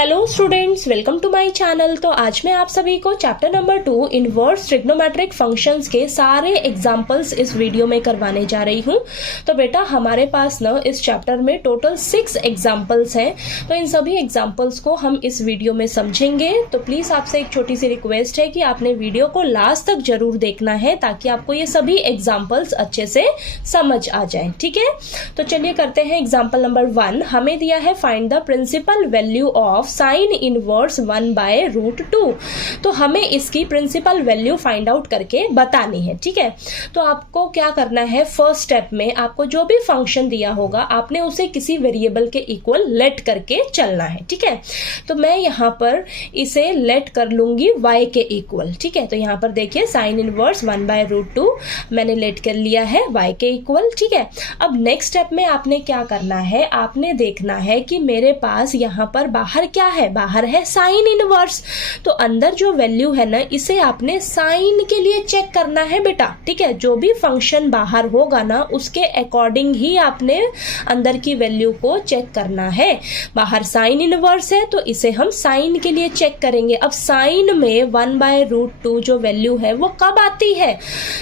Hello students, welcome to my channel. तो आज मैं आप सभी को chapter number 2 inverse trigonometric functions के सारे एग्जांपल्स इस वीडियो में करवाने जा रही हूं। तो बेटा हमारे पास ना इस चैप्टर में टोटल 6 एग्जांपल्स हैं। तो इन सभी एग्जांपल्स को हम इस वीडियो में समझेंगे। तो प्लीज आपसे एक छोटी सी रिक्वेस्ट है कि आपने वीडियो को लास्ट तक जरूर देखना है ताकि आपको ये सभी एग्जाम्पल्स अच्छे से समझ आ जाए। ठीक है, तो चलिए करते हैं एग्जाम्पल नंबर 1। हमें दिया है find the principal value of sine inverse 1/√2। तो हमें इसकी प्रिंसिपल वैल्यू फाइंड आउट करके बतानी है। ठीक है, तो आपको क्या करना है, फर्स्ट स्टेप में आपको जो भी फंक्शन दिया होगा आपने उसे किसी वेरिएबल के इक्वल लेट करके चलना है। ठीक है, तो मैं यहां पर इसे लेट कर लूंगी y के इक्वल। ठीक है, तो यहां पर देखिए साइन इनवर्स 1/√2 मैंने लेट कर लिया है y के इक्वल। ठीक है, अब नेक्स्ट स्टेप में आपने क्या करना है, आपने देखना है कि मेरे पास यहां पर बाहर क्या है, बाहर है साइन इनवर्स। तो अंदर जो वैल्यू है ना इसे आपने साइन के लिए चेक करना है बेटा। ठीक है, जो भी फंक्शन बाहर होगा ना उसके अकॉर्डिंग ही आपने अंदर की वैल्यू को चेक करना है। बाहर साइन इनवर्स है तो इसे हम साइन के लिए चेक करेंगे। अब साइन में 1/√2 जो वैल्यू है वो कब आती है,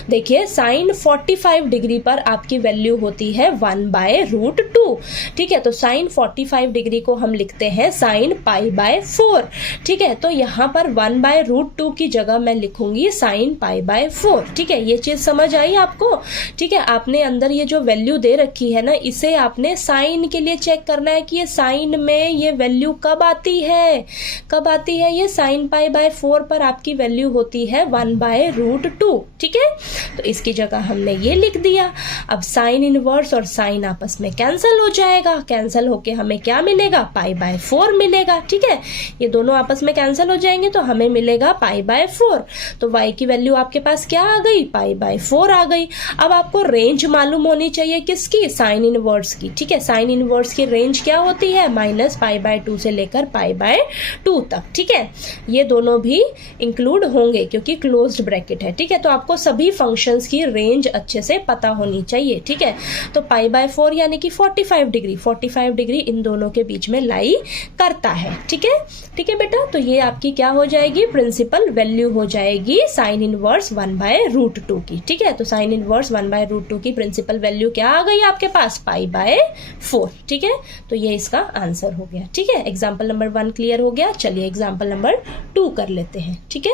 देखिए साइन 45 डिग्री पर आपकी वैल्यू होती है 1/√2। ठीक है, तो साइन 45 डिग्री को हम लिखते हैं साइन π/4। ठीक है, तो यहां पर 1/√2 की जगह मैं लिखूंगी साइन π/4। ठीक है, ये चीज समझ आई आपको। ठीक है, आपने अंदर ये जो वैल्यू दे रखी है ना इसे आपने साइन के लिए चेक करना है कि ये साइन में ये वैल्यू कब आती है, कब आती है। ये साइन π/4 पर आपकी वैल्यू होती है 1/√2। ठीक है, तो इसकी जगह हमने ये लिख दिया। अब साइन इनवर्स और साइन आपस में कैंसिल हो जाएगा, कैंसिल होके हमें क्या मिलेगा, π/4 मिलेगा। ठीक है, ये दोनों आपस में कैंसिल हो जाएंगे तो हमें मिलेगा π/4। तो y की वैल्यू आपके पास क्या आ गई, π/4 आ गई। अब आपको रेंज मालूम होनी चाहिए किसकी, साइन इनवर्स की। ठीक है, साइन इनवर्स की रेंज क्या होती है, -π/2 से लेकर π/2 तक। ठीक है, ये दोनों भी इंक्लूड होंगे क्योंकि क्लोज्ड ब्रैकेट है। ठीक है, तो आपको सभी फंक्शंस की रेंज अच्छे से पता होनी चाहिए। ठीक है, तो π/4 यानी कि 45 डिग्री इन दोनों के बीच में लाई करता है। ठीक है, ठीक है बेटा, तो ये आपकी क्या हो जाएगी, प्रिंसिपल वैल्यू हो जाएगी साइन इनवर्स 1/√2 की। ठीक है, तो साइन इनवर्स 1/√2 की प्रिंसिपल वैल्यू क्या आ गई आपके पास, π/4। ठीक है, तो ये इसका आंसर हो गया। ठीक है, एग्जाम्पल नंबर 1 क्लियर हो गया। चलिए एग्जाम्पल नंबर 2 कर लेते हैं। ठीक है,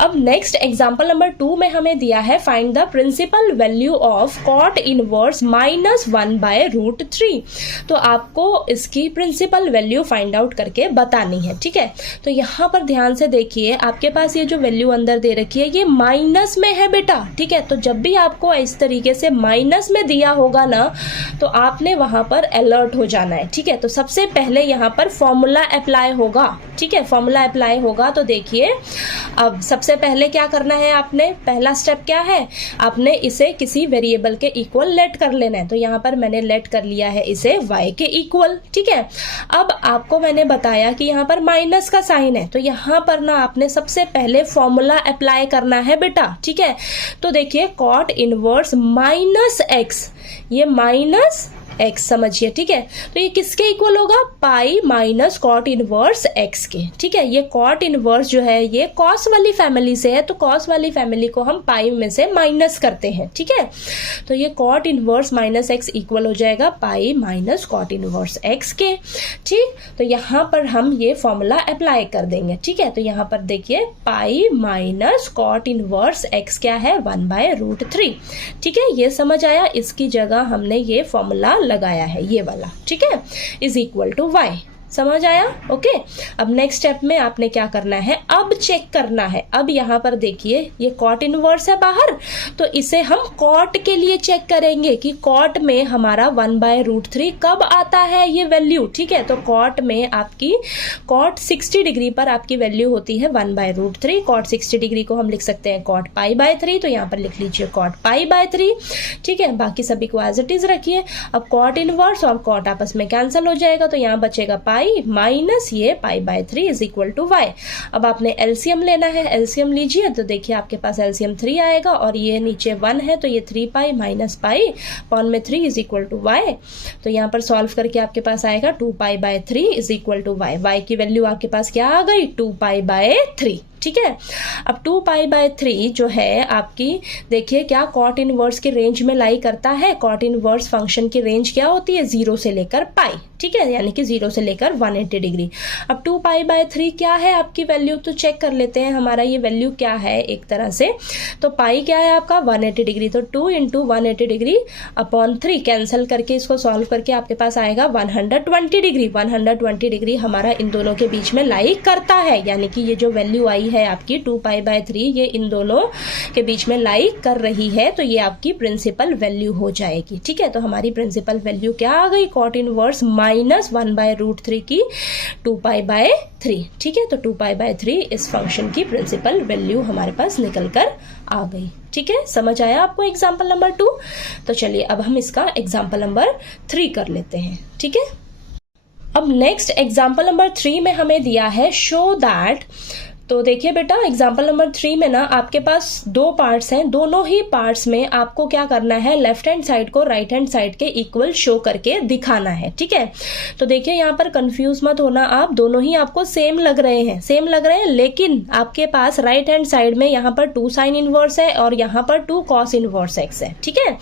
अब नेक्स्ट एग्जाम्पल नंबर 2 में हमें दिया है find the principal value of cot inverse -1/√3। तो आपको इसकी प्रिंसिपल वैल्यू फाइंड आउट करके बतानी है। ठीक है, तो यहाँ पर ध्यान से देखिए आपके पास ये जो वैल्यू अंदर दे रखी है ये माइनस में है बेटा। ठीक है, तो जब भी आपको इस तरीके से माइनस में दिया होगा ना तो आपने वहां पर अलर्ट हो जाना है। ठीक है, तो सबसे पहले यहाँ पर फॉर्मूला अप्लाई होगा। ठीक है, फॉर्मूला अप्लाई होगा तो देखिए अब सबसे पहले क्या करना है, आपने पहला स्टेप क्या है, आपने इसे किसी वेरिएबल के इक्वल लेट कर लेना है। तो यहाँ पर मैंने लेट कर लिया है इसे y के इक्वल। ठीक है, अब आपको मैंने बताया कि यहाँ पर माइनस का साइन है तो यहाँ पर ना आपने सबसे पहले फॉर्मूला अप्लाई करना है बेटा। ठीक है, तो देखिए कॉट इनवर्स -x, ये -x समझिए। ठीक है, तो ये किसके इक्वल होगा, pi minus cot inverse x के। ठीक है, ये कॉट इनवर्स जो है ये कॉस वाली फैमिली से है तो कॉस वाली फैमिली को हम पाई में से माइनस करते हैं। ठीक है, तो ये कॉट इनवर्स -x इक्वल हो जाएगा pi minus cot inverse x के। ठीक, तो यहाँ पर हम ये फॉर्मूला अप्लाई कर देंगे। ठीक है, तो यहाँ पर देखिए pi minus cot inverse x क्या है, 1/√3। ठीक है, ये समझ आया। इसकी जगह हमने ये फॉर्मूला लगाया है ये वाला। ठीक है, इज इक्वल टू y। समझ आया, ओके। अब नेक्स्ट स्टेप में आपने क्या करना है, अब चेक करना है। अब यहाँ पर देखिए ये कॉट इनवर्स है बाहर तो इसे हम कॉट के लिए चेक करेंगे कि कॉट में हमारा 1/√3 कब आता है ये वैल्यू। ठीक है, तो कॉट में आपकी कॉट 60 डिग्री पर आपकी वैल्यू होती है 1/√3। कॉट 60 डिग्री को हम लिख सकते हैं कॉट π/3, तो यहाँ पर लिख लीजिए कॉट π/3। ठीक है, बाकी सभी को एज इट इज रखिए। अब कॉट इनवर्स और कॉट आपस में कैंसिल हो जाएगा तो यहाँ बचेगा पाई पाई माइनस ये pi by 3 is equal to y. अब आपने एलसीएम लेना है, एलसीएम लीजिए तो देखिए आपके पास एलसीएम 3 आएगा और ये नीचे 1 है तो ये 3 पाई माइनस पाई अपॉन में 3 इज इक्वल टू वाई। तो यहाँ पर सॉल्व करके आपके पास आएगा 2 pi by 3 is equal to y. Y की वैल्यू आपके पास क्या आ गई 2 पाई बाय 3। ठीक है, अब 2 पाई बाय 3 जो है आपकी देखिए क्या कॉट इनवर्स की रेंज में लाई करता है। कॉट इनवर्स फंक्शन की रेंज क्या होती है 0 से लेकर पाई। ठीक है, यानी कि 0 से लेकर 180 डिग्री। अब 2 पाई बाय 3 क्या है आपकी वैल्यू, तो चेक कर लेते हैं हमारा ये वैल्यू क्या है एक तरह से। तो पाई क्या है आपका 180 डिग्री, तो 2 इंटू 180 डिग्री अपॉन 3 कैंसिल करके इसको सॉल्व करके आपके पास आएगा 120 डिग्री। 120 डिग्री हमारा इन दोनों के बीच में लाई करता है, यानी कि ये जो वैल्यू आई है आपकी 2 पाई बाय 3 ये इन दोनों के बीच में लाई कर रही है, तो ये आपकी प्रिंसिपल वैल्यू हो जाएगी। ठीक है, तो हमारी प्रिंसिपल वैल्यू क्या आ गई कॉट इनवर्स माइनस 1/√3 की 2 पाई बाय 3। ठीक है, तो 2 पाई बाय 3 इस फंक्शन की प्रिंसिपल वैल्यू हमारे पास निकल कर आ गई। ठीक है, समझ आया आपको एग्जाम्पल नंबर 2। तो चलिए अब हम इसका एग्जाम्पल नंबर 3 कर लेते हैं। ठीक है, अब नेक्स्ट एग्जाम्पल नंबर 3 में हमें दिया है शो दैट। तो देखिए बेटा एग्जाम्पल नंबर 3 में ना आपके पास 2 पार्ट्स हैं, दोनों ही पार्ट्स में आपको क्या करना है लेफ्ट हैंड साइड को राइट हैंड साइड के इक्वल शो करके दिखाना है। ठीक है, तो देखिए यहाँ पर कंफ्यूज मत होना आप, दोनों ही आपको सेम लग रहे हैं, लेकिन आपके पास राइट हैंड साइड में यहाँ पर 2 साइन इनवर्स है और यहाँ पर 2 कॉस इनवर्स एक्स है। ठीक है,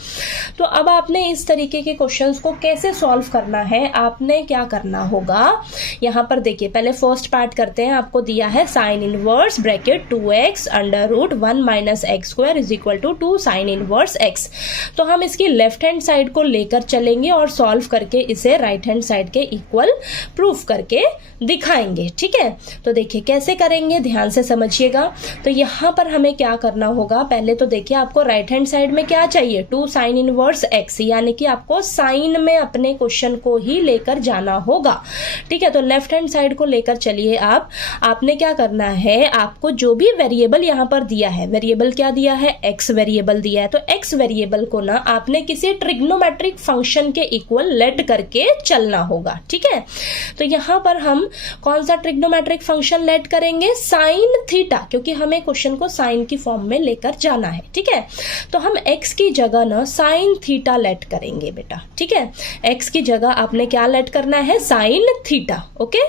तो अब आपने इस तरीके के क्वेश्चंस को कैसे सॉल्व करना है, आपने क्या करना होगा यहाँ पर देखिए पहले फर्स्ट पार्ट करते हैं। आपको दिया है sine inverse bracket 2x under root 1 minus x square is equal to 2 sine inverse x। तो हम इसकी लेफ्ट हैंड साइड को लेकर चलेंगे और सॉल्व करके इसे राइट हैंड साइड के इक्वल प्रूफ करके दिखाएंगे। ठीक है, तो देखिए कैसे करेंगे ध्यान से समझिएगा। तो यहाँ पर हमें क्या करना होगा, पहले तो देखिए आपको राइट हैंड साइड में क्या चाहिए 2 साइन इनवर्स x, यानी कि आपको साइन में अपने क्वेश्चन को ही लेकर जाना होगा। ठीक है, तो लेफ्ट हैंड साइड को लेकर चलिए आपने क्या करना है, आपको जो भी वेरिएबल यहाँ पर दिया है, वेरिएबल क्या दिया है x वेरिएबल दिया है, तो x वेरिएबल को ना आपने किसी ट्रिग्नोमेट्रिक फंक्शन के इक्वल लेट करके चलना होगा। ठीक है, तो यहाँ पर हम कौन सा ट्रिग्नोमेट्रिक फंक्शन लेट करेंगे साइन थीटा, क्योंकि हमें क्वेश्चन को साइन की फॉर्म में लेकर जाना है। ठीक है, तो हम x की जगह ना साइन थीटा लेट करेंगे बेटा। ठीक है, x की जगह आपने क्या लेट करना है साइन थीटा। ओके,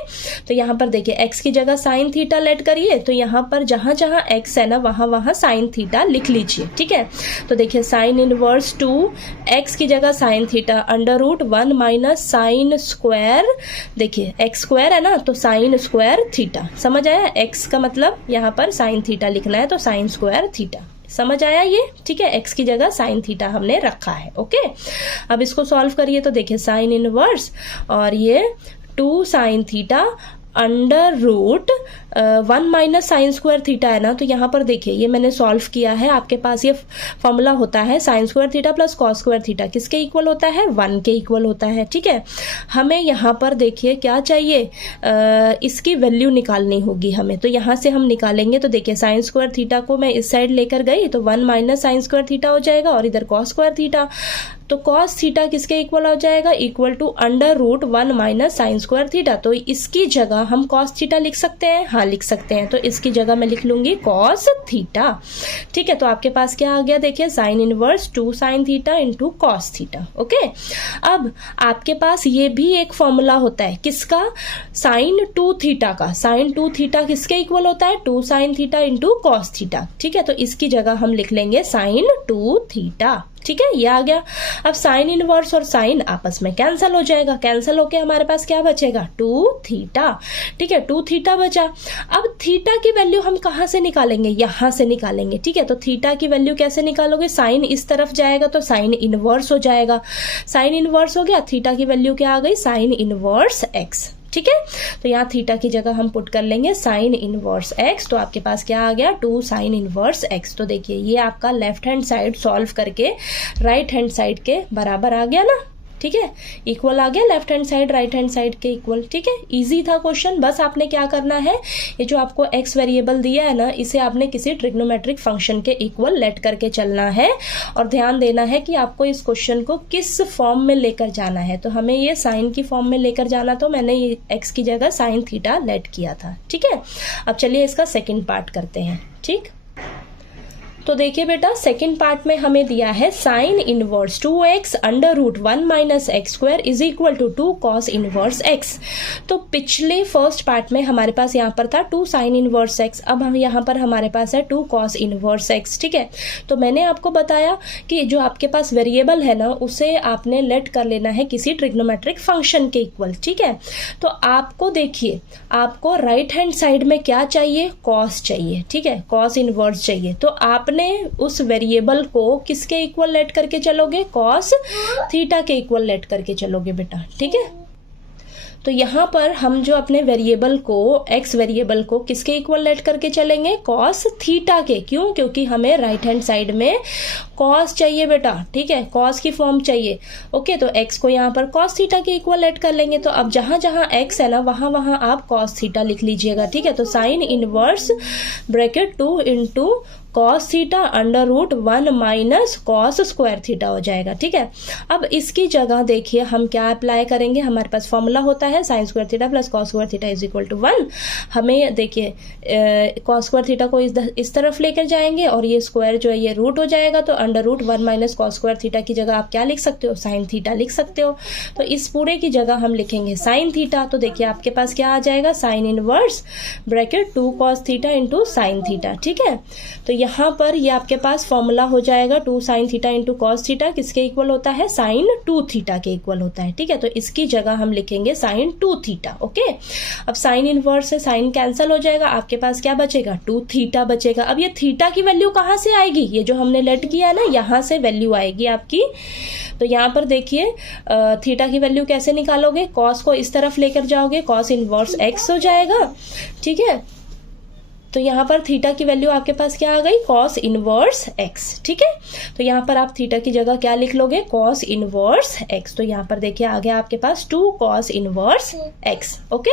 तो यहाँ पर देखिए x की जगह साइन थीटा लेट करिए, तो यहाँ पर जहां जहां x है ना वहां साइन थीटा लिख लीजिए। ठीक है, तो देखिए साइन इनवर्स 2 x की जगह sine theta under root 1 minus sine square, देखिए x स्क्वायर है ना तो साइन स्क्वायर थीटा। समझ आया, x का मतलब यहाँ पर साइन थीटा लिखना है तो साइन स्क्वायर थीटा। समझ आया ये। ठीक है, x की जगह साइन थीटा हमने रखा है। ओके, अब इसको सॉल्व करिए तो देखिए साइन इनवर्स और ये 2 sine theta under root 1 minus sine square theta है ना, तो यहाँ पर देखिए ये मैंने सॉल्व किया है। आपके पास ये फॉर्मूला होता है sine square theta plus cos square theta किसके इक्वल होता है 1 के इक्वल होता है। ठीक है, हमें यहाँ पर देखिए क्या चाहिए इसकी वैल्यू निकालनी होगी हमें, तो यहाँ से हम निकालेंगे। तो देखिए साइन स्क्वायर थीटा को मैं इस साइड लेकर गई तो 1 माइनस साइन स्क्वायर थीटा हो जाएगा और इधर कॉस स्क्वायर थीटा, तो कॉस थीटा किसके इक्वल हो जाएगा equal to under root 1 minus sine square theta. तो इसकी जगह हम कॉस थीटा लिख सकते हैं, हाँ लिख सकते हैं, तो इसकी जगह मैं लिख लूंगी कॉस थीटा। ठीक है, तो आपके पास क्या आ गया देखिए sine inverse 2 sine theta into cos theta. Okay, अब आपके पास ये भी एक फॉर्मूला होता है किसका साइन 2 थीटा का। साइन 2 थीटा किसके इक्वल होता है 2 sine theta into cos theta. ठीक है, तो इसकी जगह हम लिख लेंगे साइन 2 थीटा। ठीक है, ये आ गया। अब साइन इनवर्स और साइन आपस में कैंसिल हो जाएगा, कैंसिल होके हमारे पास क्या बचेगा 2 थीटा। ठीक है, 2 थीटा बचा। अब थीटा की वैल्यू हम कहाँ से निकालेंगे, यहां से निकालेंगे। ठीक है, तो थीटा की वैल्यू कैसे निकालोगे, साइन इस तरफ जाएगा तो साइन इनवर्स हो जाएगा, साइन इनवर्स हो गया, थीटा की वैल्यू क्या आ गई साइन इनवर्स एक्स। ठीक है, तो यहाँ थीटा की जगह हम पुट कर लेंगे साइन इनवर्स एक्स, तो आपके पास क्या आ गया 2 साइन इनवर्स एक्स। तो देखिए ये आपका लेफ्ट हैंड साइड सॉल्व करके राइट हैंड साइड के बराबर आ गया ना। ठीक है, इक्वल आ गया, left hand side right hand side के इक्वल। ठीक है, इजी था क्वेश्चन। बस आपने क्या करना है, ये जो आपको एक्स वेरिएबल दिया है ना, इसे आपने किसी ट्रिग्नोमेट्रिक फंक्शन के इक्वल लेट करके चलना है और ध्यान देना है कि आपको इस क्वेश्चन को किस फॉर्म में लेकर जाना है। तो हमें ये साइन की फॉर्म में लेकर जाना, तो मैंने ये एक्स की जगह साइन थीटा लेट किया था। ठीक है, अब चलिए इसका सेकेंड पार्ट करते हैं। ठीक, तो देखिए बेटा, सेकंड पार्ट में हमें दिया है sine inverse 2x under root 1 minus x square is equal to 2 cos inverse x। तो पिछले फर्स्ट पार्ट में हमारे पास यहाँ पर था 2 साइन इनवर्स x, अब हम यहाँ पर हमारे पास है 2 कॉस इनवर्स x। ठीक है, तो मैंने आपको बताया कि जो आपके पास वेरिएबल है ना, उसे आपने लेट कर लेना है किसी ट्रिग्नोमेट्रिक फंक्शन के इक्वल। ठीक है, तो आपको देखिए, आपको राइट हैंड साइड में क्या चाहिए, कॉस चाहिए। ठीक है, कॉस इनवर्स चाहिए, तो आप उस वेरिएबल को किसके इक्वल लेट करके चलोगे, कॉस थीटा के इक्वल लेट करके चलोगे बेटा। ठीक है, तो यहाँ पर हम जो अपने वेरिएबल को, एक्स वेरिएबल को किसके इक्वल लेट करके चलेंगे, कॉस थीटा के। क्यों? क्योंकि हमें राइट हैंड साइड में कॉस चाहिए बेटा। ठीक है, कॉस की फॉर्म चाहिए। ओके, तो एक्स को यहाँ पर कॉस थीटा के इक्वल लेट कर लेंगे। तो अब जहां जहां एक्स है ना, वहां वहां आप कॉस थीटा लिख लीजिएगा। ठीक है, तो sine inverse bracket 2 into cos theta under root 1 minus cos square theta हो जाएगा। ठीक है, अब इसकी जगह देखिए हम क्या अप्लाई करेंगे, हमारे पास फॉर्मूला होता है sine square theta plus cos square theta is equal to 1। हमें देखिए कॉस स्क्वायर थीटा को इस तरफ लेकर जाएंगे और ये स्क्वायर जो है ये रूट हो जाएगा, तो under root 1 minus cos square theta की जगह आप क्या लिख सकते हो, साइन थीटा लिख सकते हो। तो इस पूरे की जगह हम लिखेंगे साइन थीटा। तो देखिए आपके पास क्या आ जाएगा, sign inverse bracket 2 cos theta into sine theta. ठीक है, तो यहाँ पर ये आपके पास फॉर्मूला हो जाएगा 2 sine theta into cos theta किसके इक्वल होता है, साइन 2 थीटा के इक्वल होता है। ठीक है, तो इसकी जगह हम लिखेंगे साइन 2 थीटा। ओके, अब साइन इनवर्स से साइन कैंसिल हो जाएगा, आपके पास क्या बचेगा, 2 थीटा बचेगा। अब ये थीटा की वैल्यू कहाँ से आएगी, ये जो हमने लेट किया है ना, यहाँ से वैल्यू आएगी आपकी। तो यहाँ पर देखिए थीटा की वैल्यू कैसे निकालोगे, कॉस को इस तरफ लेकर जाओगे, कॉस इनवर्स एक्स हो जाएगा। ठीक है, तो यहाँ पर थीटा की वैल्यू आपके पास क्या आ गई, कॉस इनवर्स एक्स। ठीक है, तो यहाँ पर आप थीटा की जगह क्या लिख लोगे, कॉस इनवर्स एक्स। तो यहाँ पर देखिए आ गया आपके पास 2 कॉस इनवर्स एक्स। ओके,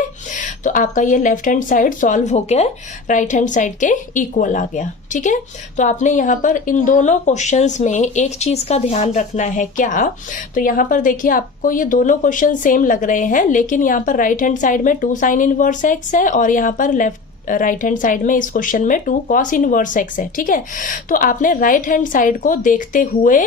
तो आपका ये लेफ्ट हैंड साइड सॉल्व होकर राइट हैंड साइड के इक्वल आ गया। ठीक है, तो आपने यहाँ पर इन दोनों क्वेश्चंस में एक चीज का ध्यान रखना है, क्या, तो यहाँ पर देखिए आपको ये दोनों क्वेश्चन सेम लग रहे हैं, लेकिन यहाँ पर राइट हैंड साइड में 2 साइन इनवर्स एक्स है और यहाँ पर राइट हैंड साइड में इस क्वेश्चन में 2 कॉस इनवर्स एक्स है। ठीक है, तो आपने राइट हैंड साइड को देखते हुए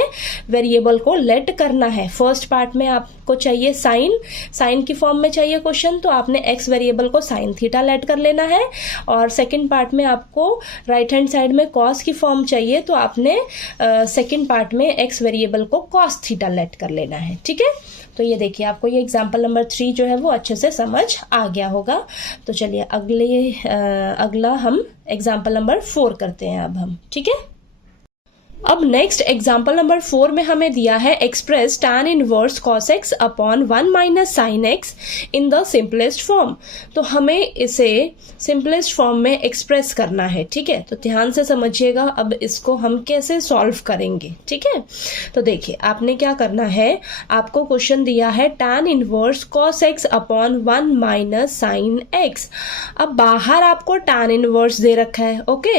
वेरिएबल को लेट करना है। फर्स्ट पार्ट में आपको चाहिए साइन की फॉर्म में चाहिए क्वेश्चन, तो आपने एक्स वेरिएबल को साइन थीटा लेट कर लेना है, और सेकंड पार्ट में आपको राइट हैंड साइड में कॉस की फॉर्म चाहिए, तो आपने सेकंड पार्ट में एक्स वेरिएबल को कॉस थीटा लेट कर लेना है। ठीक है, तो ये देखिए आपको ये एग्जाम्पल नंबर 3 जो है वो अच्छे से समझ आ गया होगा। तो चलिए अगला हम एग्जाम्पल नंबर 4 करते हैं अब हम। ठीक है, अब नेक्स्ट एग्जाम्पल नंबर 4 में हमें दिया है express tan inverse cos x upon 1 minus sine x in the simplest form. तो हमें इसे सिंपलेस्ट फॉर्म में एक्सप्रेस करना है। ठीक है, तो ध्यान से समझिएगा अब इसको हम कैसे सॉल्व करेंगे। ठीक है, तो देखिए आपने क्या करना है, आपको क्वेश्चन दिया है tan inverse cos x upon 1 minus sine x. अब बाहर आपको tan इनवर्स दे रखा है। ओके,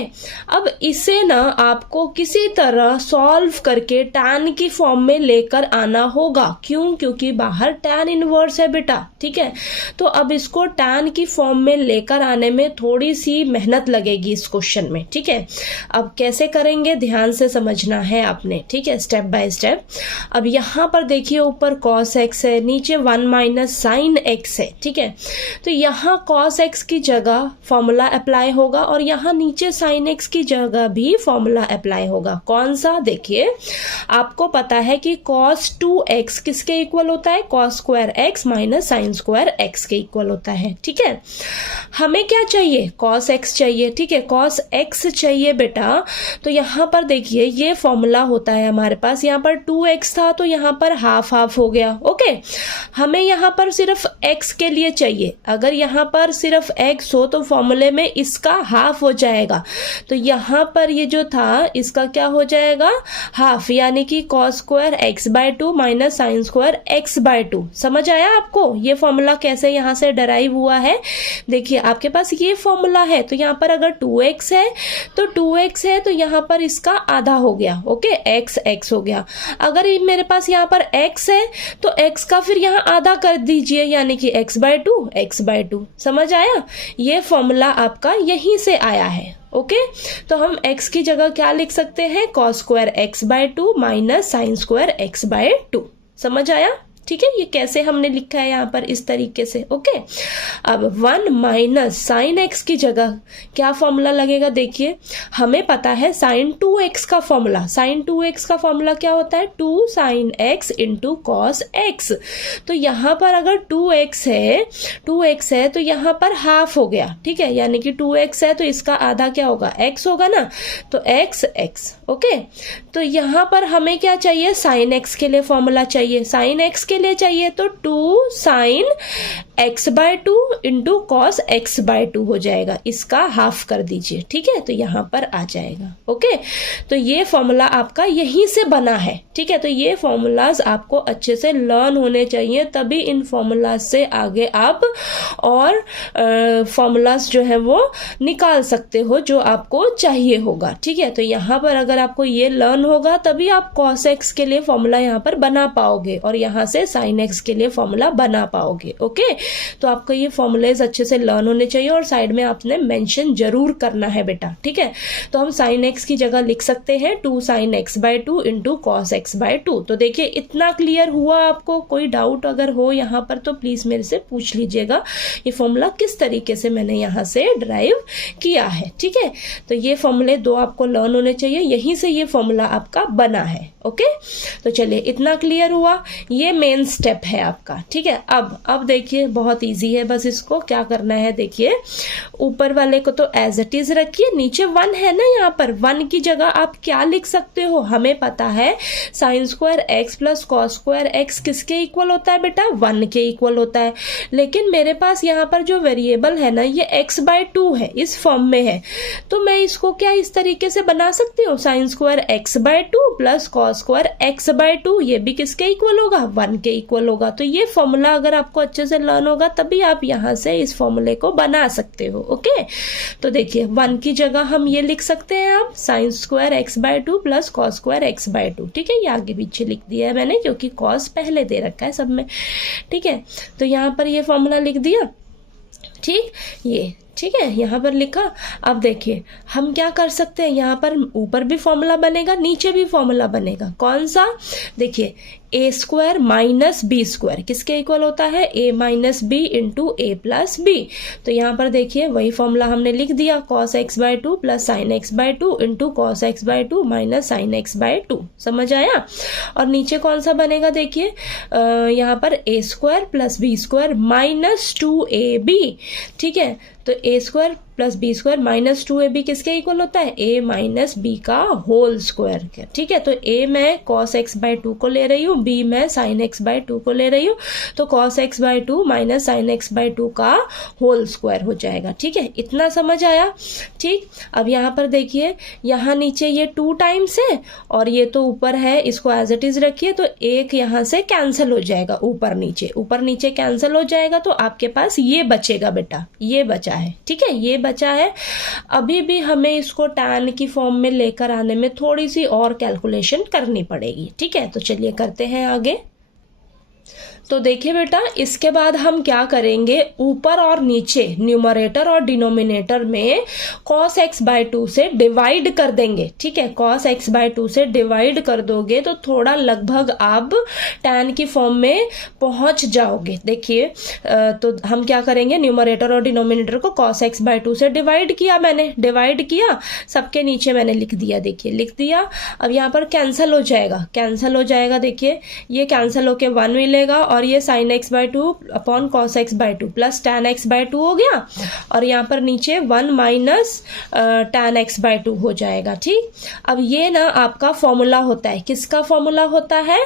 अब इसे ना आपको किसी तरह सॉल्व करके tan की फॉर्म में लेकर आना होगा। क्यों? क्योंकि बाहर tan इनवर्स है बेटा। ठीक है, तो अब इसको tan की फॉर्म में लेकर आने में थोड़ी सी मेहनत लगेगी इस क्वेश्चन में। ठीक है, अब कैसे करेंगे ध्यान से समझना है आपने। ठीक है, स्टेप बाय स्टेप। अब यहाँ पर देखिए ऊपर cos x है, नीचे 1 माइनस साइन x है। ठीक है, तो यहाँ cos x की जगह फॉर्मूला अप्लाई होगा और यहाँ नीचे sin x की जगह भी फॉर्मूला अप्लाई होगा। कौन सा? देखिए आपको पता है कि cos 2x किसके इक्वल होता है, cos square x minus sine square x के इक्वल होता है। ठीक है, हमें क्या चाहिए, cos x चाहिए। ठीक है, cos x चाहिए बेटा। तो यहाँ पर देखिए ये फॉर्मूला होता है हमारे पास, यहाँ पर 2x था तो यहाँ पर हाफ हाफ हो गया। ओके, हमें यहाँ पर सिर्फ x के लिए चाहिए। अगर यहाँ पर सिर्फ x हो तो फॉर्मूले में इसका हाफ हो जाएगा। तो यहाँ पर ये जो था इसका क्या हो जाएगा हाफ, यानी कि cos square x by two minus sine square x by two. समझ आया आपको ये फॉर्मूला कैसे यहाँ से डराइव हुआ है? देखिए आपके पास ये फॉर्मूला है, तो यहाँ पर अगर 2x है तो 2x है तो यहाँ पर इसका आधा हो गया, ओके, x हो गया। अगर मेरे पास यहाँ पर x है तो x का फिर यहाँ आधा कर दीजिए, यानी कि x बाय टू। समझ आया? ये फॉर्मूला आपका यहीं से आया है, ओके। तो हम x की जगह क्या लिख सकते हैं? Cos square x by two minus sine square x by two. समझ आया? ठीक है, ये कैसे हमने लिखा है यहाँ पर इस तरीके से, ओके। अब 1 माइनस साइन एक्स की जगह क्या फॉर्मूला लगेगा? देखिए हमें पता है साइन 2x का फॉर्मूला। साइन 2x का फॉर्मूला क्या होता है? 2 sine x into cos x. तो यहाँ पर अगर 2x है तो यहाँ पर हाफ हो गया, ठीक है, यानी कि 2x है तो इसका आधा क्या होगा? x होगा ना, तो x, ओके। तो यहाँ पर हमें क्या चाहिए? साइन एक्स के लिए फॉर्मूला चाहिए। साइन एक्स के लिए चाहिए तो 2 sine x by two into cos x by two हो जाएगा, इसका हाफ कर दीजिए, ठीक है, तो यहाँ पर आ जाएगा, ओके। तो ये फॉर्मूला आपका यहीं से बना है, ठीक है। तो ये फॉर्मूलाज आपको अच्छे से लर्न होने चाहिए, तभी इन फॉर्मूलाज से आगे आप और फॉर्मूलाज जो है वो निकाल सकते हो जो आपको चाहिए होगा, ठीक है। तो यहाँ पर अगर आपको ये लर्न होगा तभी आप कॉस एक्स के लिए फॉर्मूला यहाँ पर बना पाओगे और यहाँ से साइन एक्स के लिए फॉर्मूला बना पाओगे, ओके। तो आपको ये फॉर्मूलेज अच्छे से लर्न होने चाहिए और साइड में आपने मेंशन जरूर करना है बेटा, ठीक है। तो हम साइन एक्स की जगह लिख सकते हैं 2 sine x by two into cos x by two. तो देखिए इतना क्लियर हुआ आपको? कोई डाउट अगर हो यहाँ पर तो प्लीज मेरे से पूछ लीजिएगा, ये फॉर्मूला किस तरीके से मैंने यहाँ से ड्राइव किया है, ठीक है। तो ये फॉर्मूले 2 आपको लर्न होने चाहिए, यहीं से ये फॉर्मूला आपका बना है, ओके। तो चलिए इतना क्लियर हुआ, ये मेन स्टेप है आपका, ठीक है। अब देखिए बहुत इजी है, बस इसको क्या करना है, देखिए ऊपर वाले को तो एज इट इज रखिए, नीचे 1 है ना, यहाँ पर 1 की जगह आप क्या लिख सकते हो? हमें पता है sine square x plus cos square x किसके इक्वल होता है बेटा? 1 के इक्वल होता है। लेकिन मेरे पास यहाँ पर जो वेरिएबल है ना ये x बाय टू है, इस फॉर्म में है, तो मैं इसको क्या इस तरीके से बना सकती हूँ? Sine square x by two plus cos square x by two, ये भी किसके इक्वल होगा? 1 के इक्वल होगा। तो ये फॉर्मूला अगर आपको अच्छे से लर्न होगा तभी आप यहाँ से इस फॉर्मूले को बना सकते हो, ओके। तो देखिए 1 की जगह हम ये लिख सकते हैं आप sine square x by two plus cos square x by two, ठीक है। ये आगे पीछे लिख दिया है मैंने क्योंकि कॉस पहले दे रखा है सब में, ठीक है। तो यहाँ पर ये फॉर्मूला लिख दिया, ठीक, ये ठीक है, यहाँ पर लिखा। अब देखिए हम क्या कर सकते हैं, यहाँ पर ऊपर भी फॉर्मूला बनेगा, नीचे भी फॉर्मूला बनेगा। कौन सा? देखिए ए स्क्वायर माइनस बी स्क्वायर किसके इक्वल होता है? A minus B into A plus B. तो यहाँ पर देखिए वही फॉर्मूला हमने लिख दिया, cos x by two plus sine x by two into cos x by two minus sine x by two. समझ आया? और नीचे कौन सा बनेगा? देखिए यहाँ पर A square plus B square minus 2ab, ठीक है। तो A square plus B square minus 2ab किसके इक्वल होता है? ए माइनस बी का होल स्क्वायर, ठीक है। तो ए मैं कॉस एक्स बाय टू को ले रही हूँ, बी मैं साइन एक्स बाय टू को ले रही हूँ, तो cos x by two minus sine x by two का होल स्क्वायर हो जाएगा, ठीक है। इतना समझ आया? ठीक। अब यहाँ पर देखिए यहाँ नीचे ये 2 टाइम्स है और ये तो ऊपर है, इसको एज इट इज रखिए, तो एक यहाँ से कैंसिल हो जाएगा, ऊपर नीचे कैंसिल हो जाएगा, तो आपके पास ये बचेगा बेटा, ये बचा है, ठीक है, ये बचा है। अभी भी हमें इसको tan की फॉर्म में लेकर आने में थोड़ी सी और कैलकुलेशन करनी पड़ेगी, ठीक है। तो चलिए करते हैं आगे। तो देखिए बेटा इसके बाद हम क्या करेंगे, ऊपर और नीचे न्यूमरेटर और डिनोमिनेटर में cos x बाय टू से डिवाइड कर देंगे, ठीक है। cos x बाय टू से डिवाइड कर दोगे तो थोड़ा लगभग आप tan की फॉर्म में पहुंच जाओगे। देखिए तो हम क्या करेंगे, न्यूमरेटर और डिनोमिनेटर को cos x बाय टू से डिवाइड किया, मैंने डिवाइड किया, सबके नीचे मैंने लिख दिया, देखिए लिख दिया। अब यहाँ पर कैंसिल हो जाएगा, देखिए ये कैंसिल होके 1 मिलेगा और ये sine x by two upon cos x by two plus tan x by two हो गया, और यहाँ पर नीचे 1 minus tan x by two हो जाएगा, ठीक। अब ये ना आपका फॉर्मूला होता है, किसका फॉर्मूला होता है?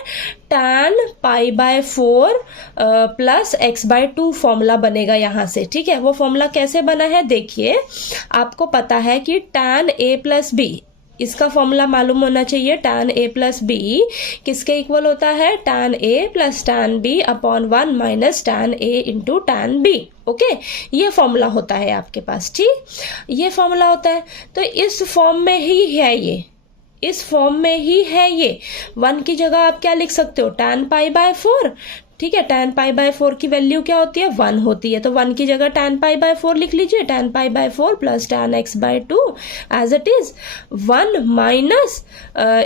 Tan pi by 4 plus x by two formula बनेगा यहाँ से, ठीक है। वो फॉर्मूला कैसे बना है देखिए, आपको पता है कि टैन ए प्लस बी इसका फॉर्मूला मालूम होना चाहिए, tan a प्लस बी किसके इक्वल होता है, tan a plus tan b upon 1 minus tan a into tan b। Okay, ये फॉर्मूला होता है आपके पास, ठीक, ये फॉर्मूला होता है। तो इस फॉर्म में ही है ये, इस फॉर्म में ही है ये। 1 की जगह आप क्या लिख सकते हो, tan पाई बाय 4, ठीक है। tan पाई बाय 4 की वैल्यू क्या होती है, 1 होती है, तो 1 की जगह tan पाई बाय 4 लिख लीजिए, tan pi by 4 plus tan x by 2 as it is 1 minus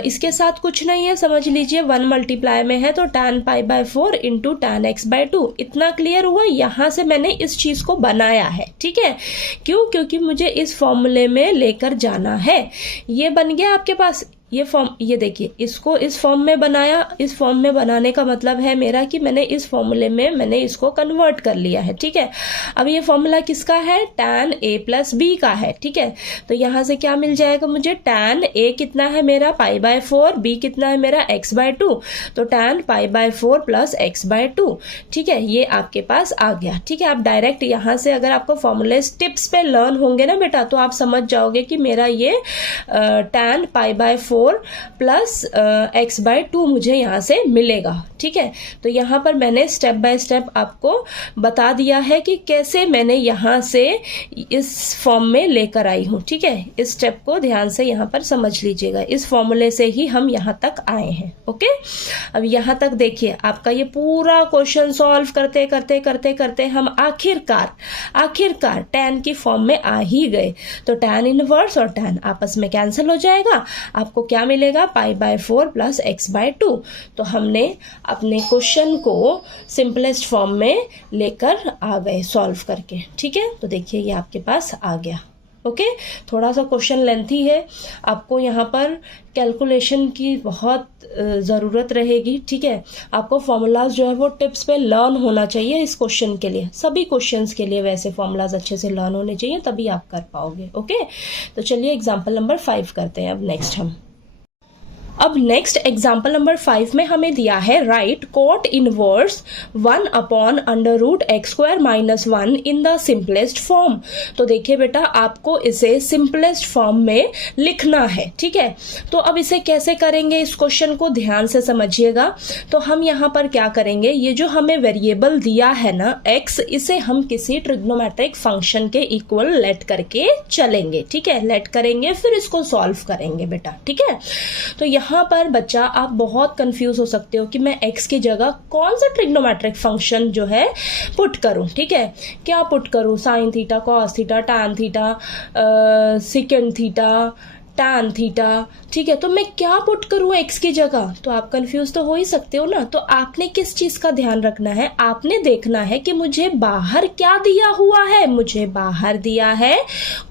इसके साथ कुछ नहीं है, समझ लीजिए 1 मल्टीप्लाई में है, तो tan pi by 4 into tan x by 2। इतना क्लियर हुआ, यहां से मैंने इस चीज को बनाया है, ठीक है। क्यों, क्योंकि मुझे इस फॉर्मूले में लेकर जाना है। ये बन गया आपके पास ये फॉर्म, ये देखिए, इसको इस फॉर्म में बनाया। इस फॉर्म में बनाने का मतलब है मेरा कि मैंने इस फॉर्मूले में मैंने इसको कन्वर्ट कर लिया है, ठीक है। अब ये फॉर्मूला किसका है, tan a प्लस बी का है, ठीक है। तो यहां से क्या मिल जाएगा मुझे, tan a कितना है मेरा पाई बाय 4, b कितना है मेरा x बाय 2, तो tan pi by 4 plus x by 2, ठीक है। ये आपके पास आ गया, ठीक है। आप डायरेक्ट यहां से अगर आपको फॉर्मूले टिप्स पे लर्न होंगे ना बेटा, तो आप समझ जाओगे कि मेरा ये tan pi by 4 plus x by 2 मुझे यहां से मिलेगा, ठीक है। तो यहां पर मैंने स्टेप बाय स्टेप आपको बता दिया है कि कैसे मैंने यहां से इस फॉर्म में लेकर आई हूं, ठीक है। इस स्टेप को ध्यान से यहां पर समझ लीजिएगा, इस फॉर्मूले से ही हम यहां तक आए हैं, ओके। अब यहां तक देखिए, आपका ये पूरा क्वेश्चन सॉल्व करते करते करते करते हम आखिरकार tan की फॉर्म में आ ही गए। तो tan इनवर्स और tan आपस में कैंसिल हो जाएगा, आपको क्या मिलेगा, pi by 4 plus x by 2। तो हमने अपने क्वेश्चन को सिंपलेस्ट फॉर्म में लेकर आ गए सॉल्व करके, ठीक है। तो देखिए ये आपके पास आ गया, ओके। थोड़ा सा क्वेश्चन लेंथी है, आपको यहाँ पर कैलकुलेशन की बहुत ज़रूरत रहेगी, ठीक है। आपको फॉर्मूलाज जो है वो टिप्स पे लर्न होना चाहिए इस क्वेश्चन के लिए, सभी क्वेश्चंस के लिए वैसे फॉर्मूलाज अच्छे से लर्न होने चाहिए, तभी आप कर पाओगे, ओके। तो चलिए एग्जाम्पल नंबर 5 करते हैं अब नेक्स्ट हम। अब नेक्स्ट एग्जाम्पल नंबर 5 में हमें दिया है right cot inverse 1 upon under root x square minus 1 in the simplest form. तो देखिए बेटा, आपको इसे सिंपलेस्ट फॉर्म में लिखना है, ठीक है। तो अब इसे कैसे करेंगे, इस क्वेश्चन को ध्यान से समझिएगा। तो हम यहाँ पर क्या करेंगे, ये जो हमें वेरिएबल दिया है ना x, इसे हम किसी ट्रिग्नोमेट्रिक फंक्शन के इक्वल लेट करके चलेंगे, ठीक है। लेट करेंगे, फिर इसको सॉल्व करेंगे बेटा, ठीक है। तो यहाँ पर बच्चा आप बहुत कंफ्यूज हो सकते हो कि मैं x की जगह कौन सा ट्रिग्नोमेट्रिक फंक्शन जो है पुट करूं, ठीक है। क्या पुट करूं, sine theta, cos theta, tan theta, second theta, tan theta, ठीक है। तो मैं क्या पुट करूं x की जगह, तो आप कंफ्यूज तो हो ही सकते हो ना। तो आपने किस चीज का ध्यान रखना है, आपने देखना है कि मुझे बाहर क्या दिया हुआ है। मुझे बाहर दिया है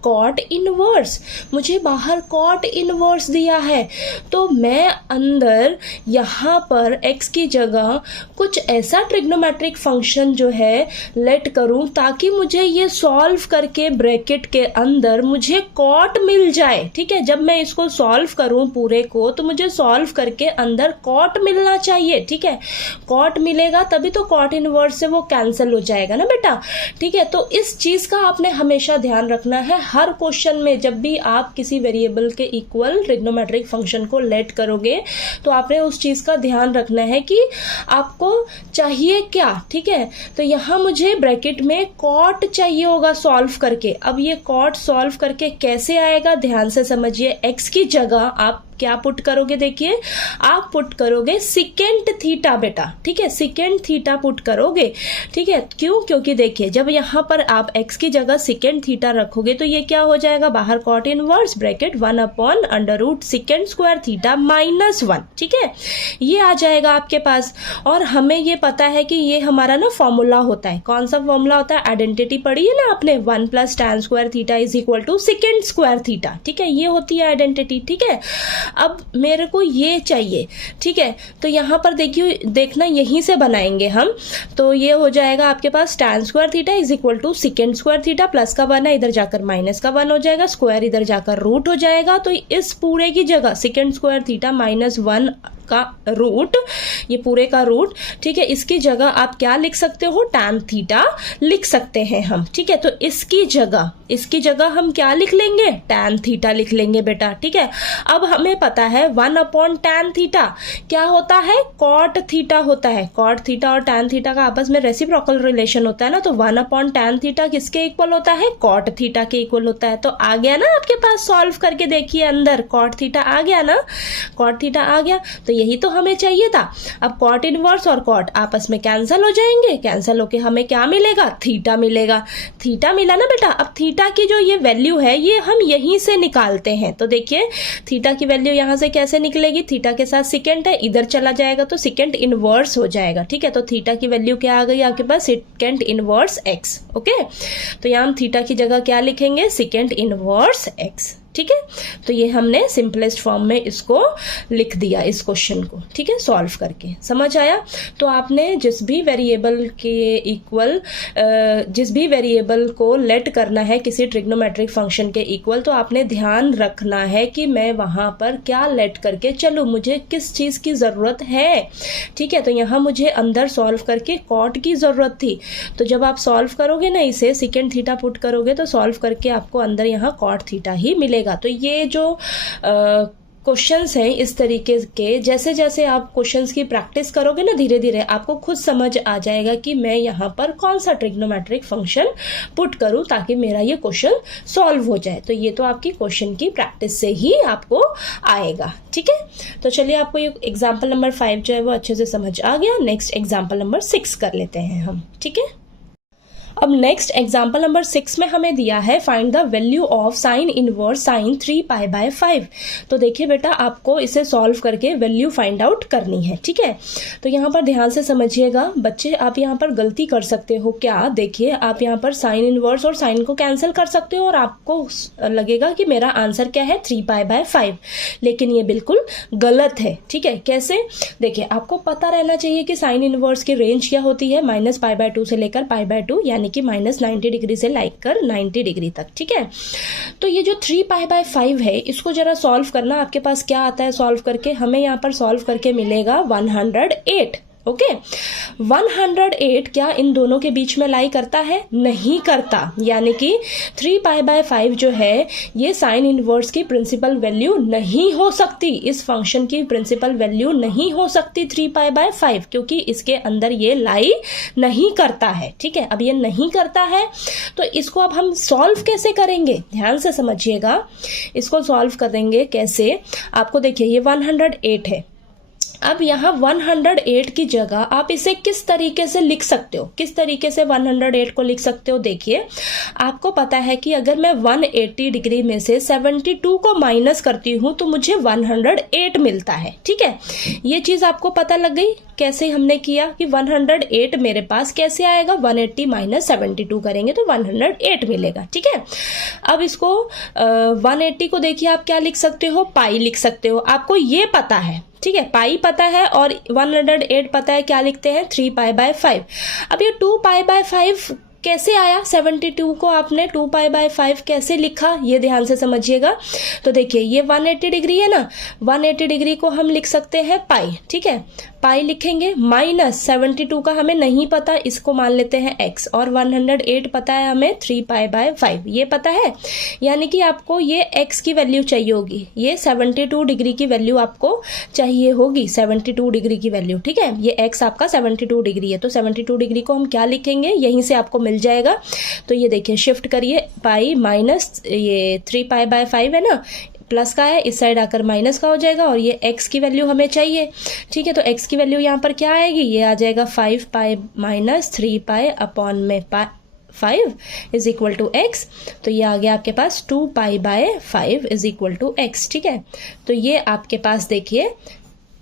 कॉट इनवर्स, मुझे बाहर कॉट इनवर्स दिया है। तो मैं अंदर यहाँ पर x की जगह कुछ ऐसा ट्रिग्नोमेट्रिक फंक्शन जो है लेट करूं, ताकि मुझे ये सॉल्व करके ब्रैकेट के अंदर मुझे कॉट मिल जाए, ठीक है। जब मैं इसको सॉल्व करूं पूरे को, तो मुझे सॉल्व करके अंदर कॉट मिलना चाहिए, ठीक है। कॉट मिलेगा तभी तो कॉट इनवर्स से वो कैंसिल हो जाएगा ना बेटा, ठीक है। तो इस चीज का आपने हमेशा ध्यान रखना है हर क्वेश्चन में। जब भी आप किसी वेरिएबल के इक्वल ट्रिग्नोमेट्रिक फंक्शन को लेट करोगे, तो आपने उस चीज का ध्यान रखना है कि आपको चाहिए क्या, ठीक है। तो यहां मुझे ब्रैकेट में कॉट चाहिए होगा सॉल्व करके। अब ये कॉट सॉल्व करके कैसे आएगा, ध्यान से समझिए। x की जगह आप क्या पुट करोगे, देखिए आप पुट करोगे सेकेंड थीटा बेटा, ठीक है। सेकेंड थीटा पुट करोगे, ठीक है। क्यों, क्योंकि देखिए जब यहां पर आप x की जगह सेकेंड थीटा रखोगे, तो ये क्या हो जाएगा, बाहर cot inverse bracket 1 upon under root second square theta minus 1, ठीक है। ये आ जाएगा आपके पास। और हमें ये पता है कि ये हमारा ना फॉर्मूला होता है। कौन सा फॉर्मूला होता है, आइडेंटिटी पढ़ी है ना आपने, 1 plus tan square theta is equal to second square theta, ठीक है। ये होती है आइडेंटिटी, ठीक है। अब मेरे को ये चाहिए, ठीक है। तो यहां पर देखिए, देखना यहीं से बनाएंगे हम। तो ये हो जाएगा आपके पास tan square theta is equal to second square theta, plus का 1 है, इधर जाकर माइनस का 1 हो जाएगा, स्क्वायर इधर जाकर रूट हो जाएगा। तो इस पूरे की जगह सेकेंड स्क्वायर थीटा माइनस 1 का रूट, ये पूरे का रूट, ठीक है। इसकी जगह आप क्या लिख सकते हो, tan थीटा लिख सकते हैं हम, ठीक है। तो इसकी जगह हम क्या लिख लेंगे, tan थीटा लिख लेंगे बेटा, ठीक है। अब हमें पता है 1/tan थीटा क्या होता है, cot थीटा होता है। cot थीटा और tan थीटा का आपस में रेसिप्रोकल रिलेशन होता है ना, तो 1/tan थीटा किसके इक्वल होता है, cot थीटा के इक्वल होता है। तो आ गया ना आपके पास, सॉल्व करके देखिए अंदर cot थीटा आ गया ना, cot थीटा आ गया। तो यही तो हमें चाहिए था। अब cot इनवर्स और cot आपस में कैंसिल हो जाएंगे, कैंसिल होके हमें क्या मिलेगा, थीटा मिलेगा। थीटा मिला ना बेटा। अब थीटा की जो ये वैल्यू है ये हम यहीं से निकालते हैं। तो देखिए थीटा की वैल्यू यहां से कैसे निकलेगी, थीटा के साथ सेकेंड है, इधर चला जाएगा तो सेकेंड इनवर्स हो जाएगा, ठीक है। तो थीटा की वैल्यू क्या आ गई आपके पास, सेकेंड इनवर्स x, ओके। तो यहाँ हम थीटा की जगह क्या लिखेंगे, सेकेंड इनवर्स x, ठीक है। तो ये हमने सिंपलेस्ट फॉर्म में इसको लिख दिया, इस क्वेश्चन को, ठीक है, सॉल्व करके। समझ आया। तो आपने जिस भी वेरिएबल के इक्वल, जिस भी वेरिएबल को लेट करना है किसी ट्रिग्नोमेट्रिक फंक्शन के इक्वल, तो आपने ध्यान रखना है कि मैं वहां पर क्या लेट करके चलूं, मुझे किस चीज की जरूरत है, ठीक है। तो यहाँ मुझे अंदर सॉल्व करके कॉट की जरूरत थी, तो जब आप सॉल्व करोगे ना इसे, सेकेंड थीटा पुट करोगे तो सॉल्व करके आपको अंदर यहाँ कॉट थीटा ही मिलेगा। तो ये जो क्वेश्चंस हैं इस तरीके के, जैसे जैसे आप क्वेश्चंस की प्रैक्टिस करोगे ना धीरे धीरे आपको खुद समझ आ जाएगा कि मैं यहाँ पर कौन सा ट्रिग्नोमेट्रिक फंक्शन पुट करूं ताकि मेरा ये क्वेश्चन सॉल्व हो जाए। तो ये तो आपकी क्वेश्चन की प्रैक्टिस से ही आपको आएगा, ठीक है। तो चलिए आपको ये एग्जाम्पल नंबर 5 जो है वो अच्छे से समझ आ गया। नेक्स्ट एग्जाम्पल नंबर 6 कर लेते हैं हम, ठीक है। अब नेक्स्ट एग्जाम्पल नंबर 6 में हमें दिया है find the value of sine inverse sine 3π/5। तो देखिए बेटा आपको इसे सॉल्व करके वैल्यू फाइंड आउट करनी है, ठीक है। तो यहाँ पर ध्यान से समझिएगा बच्चे, आप यहाँ पर गलती कर सकते हो क्या, देखिए आप यहाँ पर साइन इनवर्स और साइन को कैंसिल कर सकते हो और आपको लगेगा कि मेरा आंसर क्या है 3π/5, लेकिन ये बिल्कुल गलत है, ठीक है। कैसे, देखिए आपको पता रहना चाहिए कि साइन इनवर्स की रेंज क्या होती है, -π/2 से लेकर π/2, यानी कि -90 डिग्री से लेकर 90 डिग्री तक, ठीक है। तो ये जो 3π/5 है इसको जरा सॉल्व करना, आपके पास क्या आता है सॉल्व करके, हमें यहाँ पर सॉल्व करके मिलेगा 108, ओके। 108 क्या इन दोनों के बीच में लाई करता है, नहीं करता, यानी कि 3π/5 जो है ये साइन इनवर्स की प्रिंसिपल वैल्यू नहीं हो सकती, इस फंक्शन की प्रिंसिपल वैल्यू नहीं हो सकती 3π/5, क्योंकि इसके अंदर ये लाई नहीं करता है, ठीक है। अब ये नहीं करता है तो इसको अब हम सॉल्व कैसे करेंगे, ध्यान से समझिएगा। इसको सॉल्व करेंगे कैसे, आपको देखिए ये 108 है। अब यहाँ 108 की जगह आप इसे किस तरीके से लिख सकते हो, किस तरीके से 108 को लिख सकते हो, देखिए आपको पता है कि अगर मैं 180 डिग्री में से 72 को माइनस करती हूँ तो मुझे 108 मिलता है, ठीक है। ये चीज आपको पता लग गई कैसे हमने किया कि 108 मेरे पास कैसे आएगा, 180 माइनस 72 करेंगे तो 108 मिलेगा, ठीक है। अब इसको 180 को देखिए आप क्या लिख सकते हो, पाई लिख सकते हो, आपको ये पता है, ठीक है, पाई पता है और 108 पता है, क्या लिखते हैं 3π/5। अब ये 2π/5 कैसे आया, 72 को आपने 2π/5 कैसे लिखा, ये ध्यान से समझिएगा। तो देखिए ये 180 डिग्री है ना, 180 डिग्री को हम लिख सकते हैं पाई, ठीक है, पाई लिखेंगे, माइनस 72 का हमें नहीं पता, इसको मान लेते हैं x, और 108 पता है हमें 3π/5, ये पता है, यानी कि आपको ये x की वैल्यू चाहिए होगी, ये 72 डिग्री की वैल्यू आपको चाहिए होगी, 72 डिग्री की वैल्यू, ठीक है। ये x आपका 72 डिग्री है, तो 72 डिग्री को हम क्या लिखेंगे, यहीं से आपको मिल जाएगा। तो ये देखिए शिफ्ट करिए, पाई माइनस ये 3π/5 है ना, प्लस का है, इस साइड आकर माइनस का हो जाएगा, और ये x की वैल्यू हमें चाहिए, ठीक है। तो x की वैल्यू यहाँ पर क्या आएगी, ये आ जाएगा 5π minus 3π/5 is equal to x। तो ये आ गया आपके पास 2π/5 इज इक्वल टू x, ठीक है। तो ये आपके पास देखिए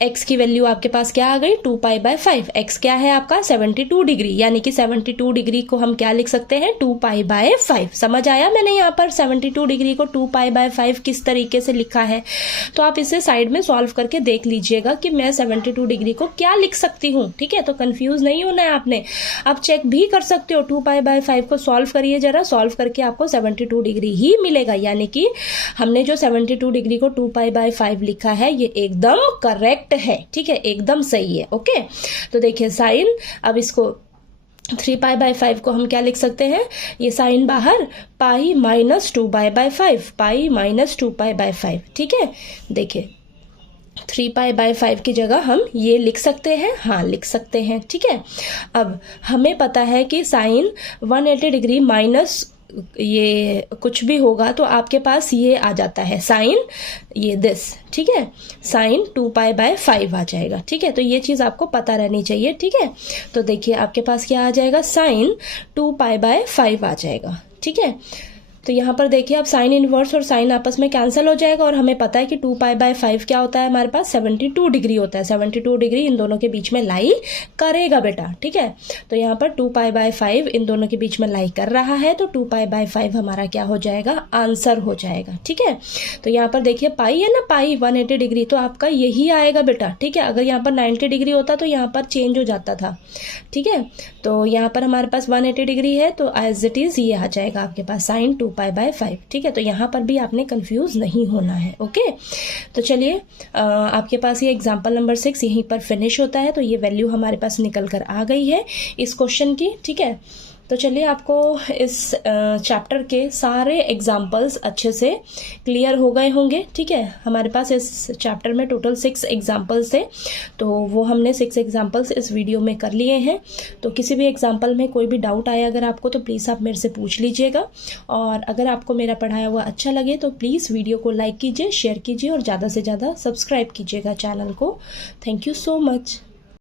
x की वैल्यू आपके पास क्या आ गई, 2π/5, x क्या है आपका 72 डिग्री, यानी कि 72 डिग्री को हम क्या लिख सकते हैं 2π/5। समझ आया, मैंने यहाँ पर 72 डिग्री को 2π/5 किस तरीके से लिखा है। तो आप इसे साइड में सॉल्व करके देख लीजिएगा कि मैं 72 डिग्री को क्या लिख सकती हूँ, ठीक है। तो कंफ्यूज नहीं होना है आपने, आप चेक भी कर सकते हो, 2π/5 को सॉल्व करिए जरा, सॉल्व करके आपको 72 डिग्री ही मिलेगा, यानी कि हमने जो 72 डिग्री को 2π/5 लिखा है ये एकदम करेक्ट करेक्ट है, ठीक है, एकदम सही है। ओके, तो देखिए साइन, अब इसको 3π/5 को हम क्या लिख सकते हैं, ये साइन बाहर, पाई माइनस 2π/5, पाई माइनस 2π/5, ठीक है। देखिए 3π/5 की जगह हम ये लिख सकते हैं, हाँ लिख सकते हैं, ठीक है। अब हमें पता है कि साइन 180 डिग्री माइनस ये कुछ भी होगा तो आपके पास ये आ जाता है साइन ये दिस, ठीक है, साइन 2π/5 आ जाएगा, ठीक है। तो ये चीज़ आपको पता रहनी चाहिए, ठीक है। तो देखिए आपके पास क्या आ जाएगा, साइन 2π/5 आ जाएगा, ठीक है। तो यहाँ पर देखिए अब साइन इनवर्स और साइन आपस में कैंसिल हो जाएगा और हमें पता है कि 2π/5 क्या होता है, हमारे पास 72 डिग्री होता है। 72 डिग्री इन दोनों के बीच में लाई करेगा बेटा, ठीक है। तो यहाँ पर 2π/5 इन दोनों के बीच में लाई कर रहा है, तो 2π/5 हमारा क्या हो जाएगा, आंसर हो जाएगा, ठीक है। तो यहाँ पर देखिए पाई है ना, पाई 180 डिग्री, तो आपका यही आएगा बेटा, ठीक है। अगर यहाँ पर 90 डिग्री होता तो यहाँ पर चेंज हो जाता था, ठीक है। तो यहाँ पर हमारे पास 180 डिग्री है, तो एज इट इज ये आ जाएगा आपके पास साइन 2π/5, ठीक है। तो यहाँ पर भी आपने कंफ्यूज नहीं होना है, ओके। तो चलिए आपके पास ये एग्जाम्पल नंबर 6 यहीं पर फिनिश होता है। तो ये वैल्यू हमारे पास निकल कर आ गई है इस क्वेश्चन की, ठीक है। तो चलिए आपको इस चैप्टर के सारे एग्जाम्पल्स अच्छे से क्लियर हो गए होंगे, ठीक है। हमारे पास इस चैप्टर में टोटल 6 एग्जाम्पल्स थे, तो वो हमने 6 एग्जाम्पल्स इस वीडियो में कर लिए हैं। तो किसी भी एग्जाम्पल में कोई भी डाउट आए अगर आपको, तो प्लीज़ आप मेरे से पूछ लीजिएगा। और अगर आपको मेरा पढ़ाया हुआ अच्छा लगे तो प्लीज़ वीडियो को लाइक कीजिए, शेयर कीजिए और ज़्यादा से ज़्यादा सब्सक्राइब कीजिएगा चैनल को। Thank you so much.